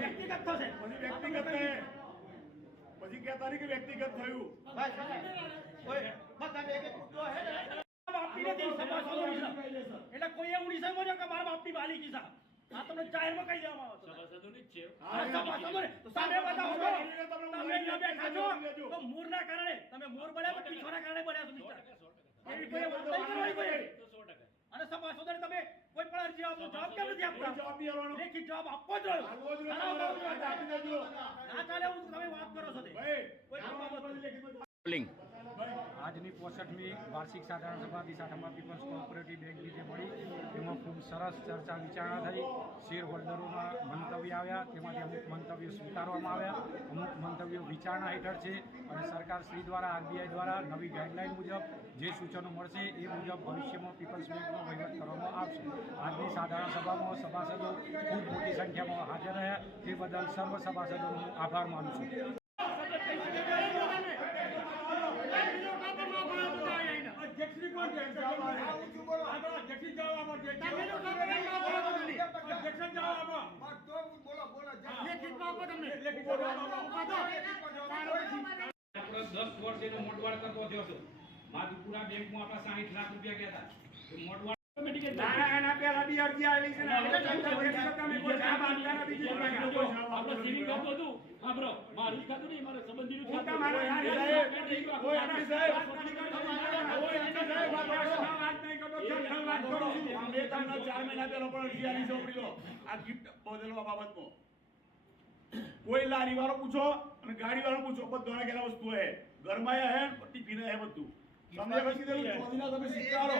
વ્યક્તિગત થશે વ્યક્તિગત પછી કહેતા નહીં કે વ્યક્તિગત થયું એટલે કોઈ એવું નહીં સમજો કે મારા બાપની બાલી કિસ્સા આ તમને જાહેરમાં કહી દેવામાં આવે છે સામે બતાવો તમે અહીંયા બેઠા છો તો મોરના કારણે તમે મોર બન્યા તો પીછોના કારણે બન્યા છો મિસ્ટર એવી કોઈ વાત નહીં કરવાની કોઈ અને સભાસદોને તમે કોઈ પણ અરજી આપો જવાબ કેમ નથી આપતા જવાબ આપવાનો લેખિત જવાબ આપવો જ રહ્યો ના ચાલે હું તમે વાત કરો છો તે કોઈ બાબત આજની 65મી વાર્ષિક સાધારણ સભા દિશાઠામાં પીપલ્સ કોઓપરેટિવ બેંકની જે મળી તેમાં ખૂબ સરસ ચર્ચા વિચારણા થઈ. શેર હોલ્ડરોના મંતવ્ય આવ્યા, તેમાંથી અમુક મંતવ્યો સ્વીકારવામાં આવ્યા, અમુક મંતવ્યો વિચારણા હેઠળ છે અને સરકારશ્રી દ્વારા આરબીઆઈ દ્વારા નવી ગાઈડલાઇન મુજબ જે સૂચનો મળશે એ મુજબ ભવિષ્યમાં પીપલ્સ બેંકનો વહીવટ કરવામાં આવશે. આજની સાધારણ સભામાં સભાસદો ખૂબ મોટી સંખ્યામાં હાજર રહ્યા, તે બદલ સર્વ સભાસદોનો હું આભાર માનું છું. માધુપુરા બેંકમાં આપણા 60 લાખ રૂપિયા ગયા હતા. કોઈ લારી વાળો પૂછો અને ગાડી વાળો પૂછો બધા ગયેલા વસ્તુ હે ઘરમાં હે ટિફિન હે બધું તમને પછી દેલું ચોદીના તમે સ્વીકારો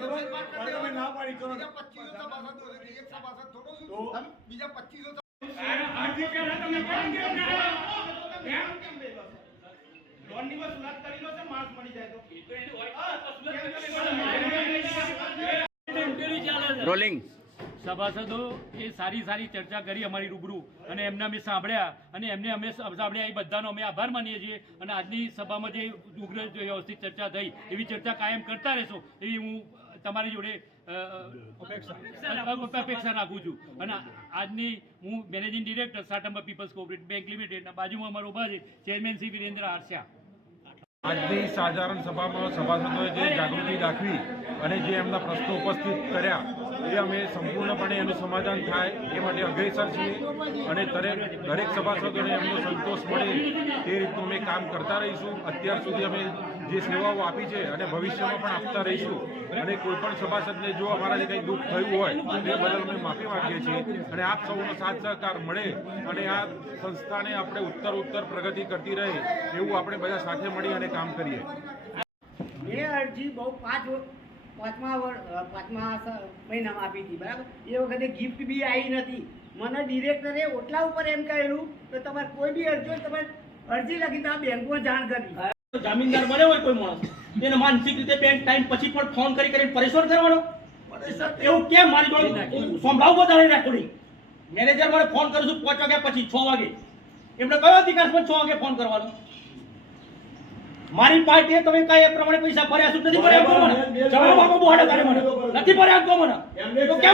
બરોબર તમે ના પાડી કરો 25 સભાસદો છે એક સભાસદ થોડો શું તમે બીજા 25 આજી પહેલા તમે લોન ની વસૂલાત કરી લો છે માસ મળી જાય તો એ તો એને હોય રોલિંગ સભાસદો એ સારી ચર્ચા કરી અમારી રૂબરૂ અને એમને અમે સાંભળ્યા અને એમને અમે સાંભળ્યા એ બધાનો અમે આભાર માનીએ છીએ અને આજની સભામાં જે ઉગ્ર વ્યવસ્થિત ચર્ચા થઈ એવી ચર્ચા કાયમ કરતા રહેશો એવી હું તમારી જોડે અપેક્ષા રાખું છું. અને આજની હું managing director Sathamba people's cooperative bank લિમિટેડના બાજુમાં અમારો ઉભા છે ચેરમેન શ્રી વિરેન્દ્ર આરસ્યા. આજની સાધારણ સભામાં સભાસદોએ જે જાગૃતિ દાખવી અને જે એમના પ્રશ્નો ઉપસ્થિત કર્યા એ અમે સંપૂર્ણપણે એનું સમાધાન થાય એ માટે અગ્રેસર છીએ અને દરેક સભાસદોને એમનો સંતોષ મળે તે રીતનું અમે કામ કરતા રહીશું. અત્યાર સુધી અમે જે સેવાઓ આપી છે અને ભવિષ્યમાં પણ આપતા રહીશું અને કોઈપણ સભાસદને જો અમારાથી કંઈ દુઃખ થયું હોય તે બદલ અમે માફી માંગીએ છીએ અને આપ સૌનો સાથ સહકાર મળે અને આ સંસ્થાને આપણે ઉત્તર પ્રગતિ કરતી રહે એવું આપણે બધા સાથે મળી અને કામ કરીએ. એ અરજી બહુ પાંચમા મહિનામાં આપી હતી બરાબર. એ વખતે ગિફ્ટ બી આવી નથી. મને ડિરેક્ટરે ઓટલા ઉપર એમ કહેલું કે તમારે કોઈ બી અરજી હોય તમારે અરજી લખી તો બેંકમાં જાણ કરવી. જામીનદાર બને હોય કોઈ માણસ એને માનસિક રીતે બેંક ટાઈમ પછી પણ ફોન કરીને પરેશાન કરવાનો એવું કેમ? મારી જોડે સંભળાવું બધા રેકોર્ડિંગ. મેનેજર મને ફોન કરું છું 5 વાગ્યા પછી 6 વાગે. એમને કયો અધિકાર છે 6 વાગે ફોન કરવાનો? મારી પાર્ટીએ તમે કઈ પ્રમાણે પૈસા ભર્યા શું નથી ભર્યા? જવાબ આપો. બહુ હડે મને નથી ભર્યા મને તો કેમ